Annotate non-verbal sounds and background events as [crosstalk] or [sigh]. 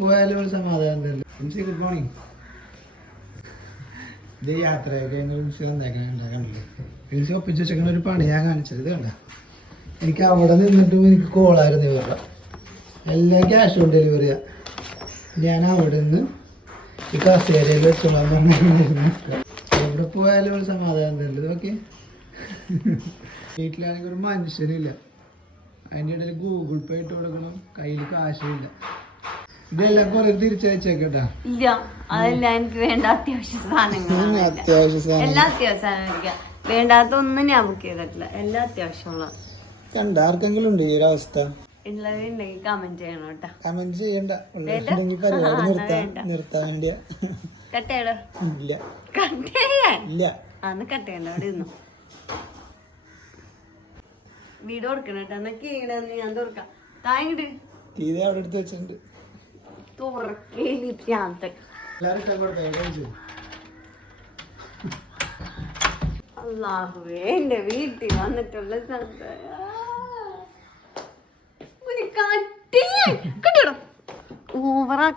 പോയാലും ഒരു സമാധാനം എംസി ഗുഡ് മോർണിംഗ് ഇത് യാത്രയൊക്കെ എംസി ഒപ്പിച്ച് വെച്ചേക്കണ ഒരു പണി ഞാൻ കാണിച്ചത് കണ്ട? എനിക്ക് അവിടെ നിന്നിട്ടും എനിക്ക് കോളായിരുന്നു ഇവരുടെ. എല്ലാം ക്യാഷ് ഓൺ ഡെലിവറിയാ ഞാൻ അവിടെ നിന്ന് ഈ കസേരയിൽ വെച്ചോളാൻ പറഞ്ഞു എവിടെ പോയാലും ഒരു സമാധാനം തരില്ല ഓക്കെ വീട്ടിലാണെങ്കിൽ ഒരു മനുഷ്യനില്ല. അതിന്റെ ഇടയിൽ ഗൂഗിൾ പേ ഇട്ട് കൊടുക്കണം. കയ്യിൽ കാശുമില്ല ഇതെല്ലാം കുറെ തിരിച്ചയച്ചേക്കട്ടാ ഇല്ല അതെല്ലാം എനിക്ക് വേണ്ട അത്യാവശ്യ സാധനങ്ങളാണ് അത്യാവശ്യ സാധനം? എല്ലാ അത്യാവശ്യ സാധനം വേണ്ടാത്ത ഒന്നും ഞാൻ ബുക്ക് ചെയ്തിട്ടില്ല. എല്ലാ അത്യാവശ്യമുള്ള കണ്ട ആർക്കെങ്കിലും ഉണ്ട് ഈ ഒരു അവസ്ഥ? കമന്റ് ചെയ്യണം കേട്ടോ. കമന്റ് ചെയ്യണ്ട. ഉണ്ടെങ്കിൽ പരിപാടി [laughs] നിർത്താൻ വേണ്ട. നിർത്താൻ വേണ്ടിയാ. കട്ട് ചെയ്യടോ. ഇല്ല. കട്ട് ചെയ്യാൻ? ഇല്ല. അന്ന് കട്ട് ചെയ്യണ്ട. അവിടെ ഇരുന്നു. വീഡിയോ കൊടുക്കണം കേട്ടോ. എന്നൊക്കെ ഞാൻ തുറക്കാം. താങ്ക് ഇത് അവിടെ എടുത്ത് വെച്ചിട്ടുണ്ട്. ഇട്ടാ കൊടുത്തേ അള്ളാഹുവേ എന്റെ വീട്ടിൽ വന്നിട്ടുള്ള സ്ഥലത്ത്. ഒരു കട്ടി ഓവറാ